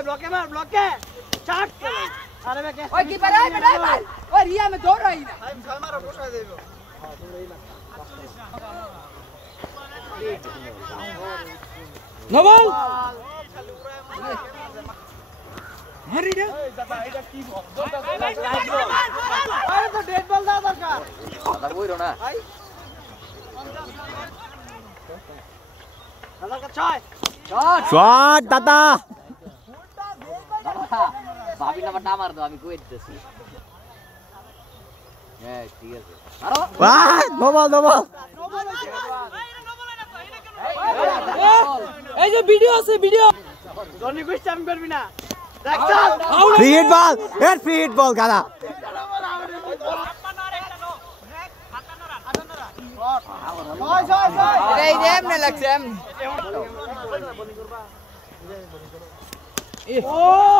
ছয় ব্লকে মার ব্লকে চার আরে বে কে ওই কি পারে ভাই ওই রিয়া মে দৌড় रही না আমি ছয় মারো বসায় দেব নবল মারি দে দাদা এটা কি বল আরে তো ডেড বল দাও দরকার দাদা বইরো না ভাই দাদা কা ছয় শট দাদা ভাবি না বাটা মার দাও আমি কই দিতেছি হ্যাঁ ঠিক আছে আরো বাহ নবল এই যে ভিডিও আছে ভিডিও জনি কুইজ চাম করবি না দেখছ ফ্রি হিট বল এর ফ্রি হিট বল গাদা এই যে এমনে লাগছে এমনে ও